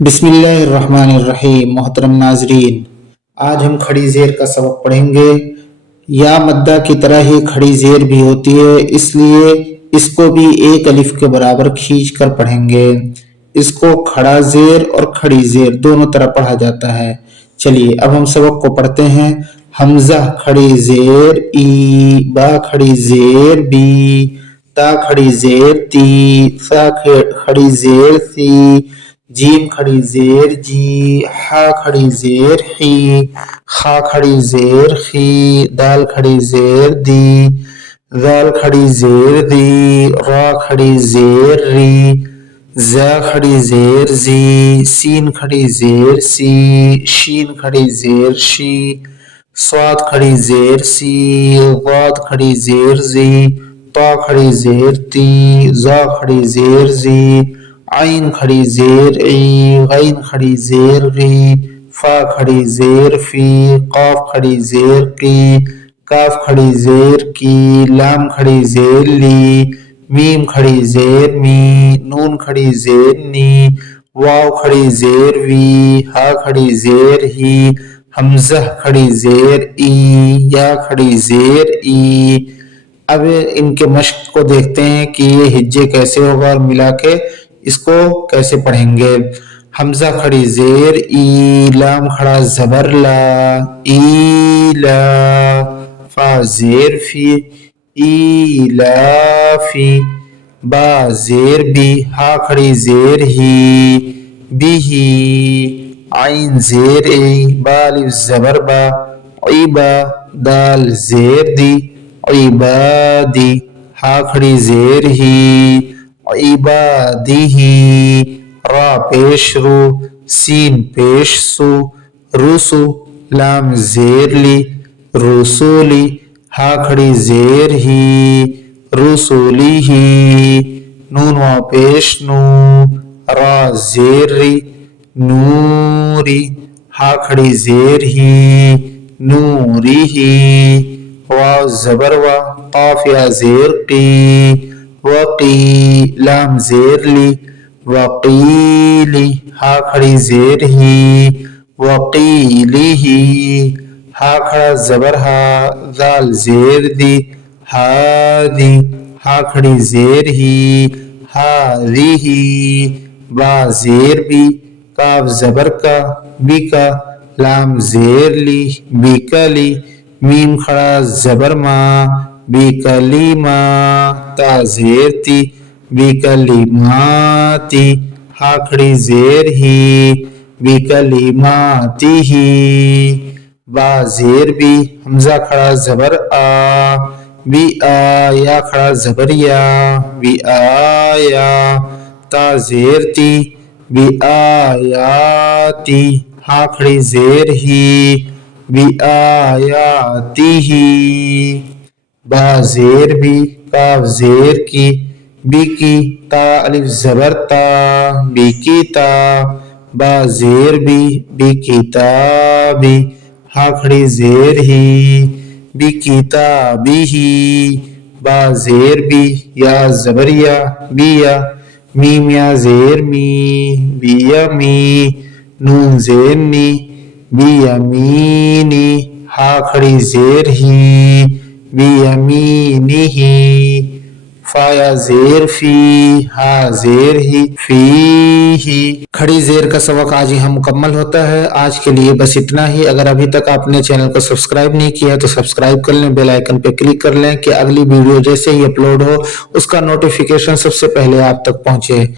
बिस्मिल्लाहिर्रहमानिर्रहीम। मोहतरम नाजरीन, आज हम खड़ी जेर का सबक पढ़ेंगे। या मद्दा की तरह ही खड़ी जेर भी होती है, इसलिए इसको भी एक अलिफ के बराबर खींच कर पढ़ेंगे। इसको खड़ा जेर और खड़ी जेर दोनों तरह पढ़ा जाता है। चलिए अब हम सबक को पढ़ते हैं। हमजा खड़ी जेर ई, बा खड़ी जेर बी, ता खड़ी जेर ती, सा खड़ी जेर सी, जीम खड़ी जेर जी, हा खड़ी जेर ही, खा खड़ी जेर खी, दाल खड़ी जेर दी, दाल खड़ी जेर दी, रा खड़ी जेर री, जा खड़ी जेर जी, सीन खड़ी जेर सी, शीन खड़ी जेर शी, स्वाद खड़ी जेर सी, वाद खड़ी जेर जी, ता खड़ी जेर ती, जा खड़ी जेर जी, आइन खड़ी जेर ई, गैन खड़ी जेर गी, फा खड़ी जेर फी, काफ खड़ी जेर की, काफ खड़ी जेर की, लाम खड़ी जेर ली, मीम खड़ी जेर मी, नून खड़ी जेर नी, वाव खड़ी जेर वी, हा खड़ी जेर ही, हमजा खड़ी जेर ई, या खड़ी जेर ई। अब इनके मश्क को देखते हैं कि ये हिज्जे कैसे होगा और मिला के इसको कैसे पढ़ेंगे। हमजा खड़ी जेर ई, लाम खड़ा जबर ला, ई ला, फा जेर फी, ई ला फी, बा जेर बी, हा खड़ी जेर ही, बी ही, आइन जेर ए, बा अलिफ जबर बा, बा, दाल जेर दी, इबादी, हा खड़ी जेर ही, इबादिही, रा पेश रू, सीन पेश सु, रुसु, लाम जेर ली, रुसुली, हा खड़ी जेर ही, रुसुली ही, नून वा पेश नू, रा जेर री, नूरी, हा खड़ी जेर ही, नूरी ही, वाव जबर वा, काफ या जेर की, वकी, लाम जेर ली, वकीली, हा खड़ी जेर ही, वकीली ही, हा खड़ा जबर हा, दाल जेर दी, हादी, हा खड़ी जेर ही, हादी ही, बा जेर बी, काफ जबर का, बी का, लाम जेर ली, बीकली, मीम खड़ा जबर मा, बीकलीमा, ता जेर ती, बीकलीमाती, हा खड़ी जेर ही, बीकलीमाती ही, बा जेर बी, हमजा खड़ा जबर आ, बी आ, या खड़ा जबर या, बी आया, ता जेर ती, बी आयाती, हा खड़ी जेर ही, बी आयाती ही, बा जेर बी, काफ जेर की, बी की, ता अलिफ जबर ता, बी की ता, बा जेर बी, बी की ताबी, हा खड़ी जेर ही, बी की ताबी ही, बा जेर बी, या जबर या, बिया, मीम या जेर मी, बिया मी, नून जेर नी, बियमीनी, हा खड़ी जेर ही, बियमीनिही, फा या जेर फी, हा जेर ही, फी ही। खड़ी जेर का सबक आज यहाँ मुकम्मल होता है। आज के लिए बस इतना ही। अगर अभी तक आपने चैनल को सब्सक्राइब नहीं किया तो सब्सक्राइब कर लें, बेल आइकन पे क्लिक कर लें कि अगली वीडियो जैसे ही अपलोड हो उसका नोटिफिकेशन सबसे पहले आप तक पहुंचे।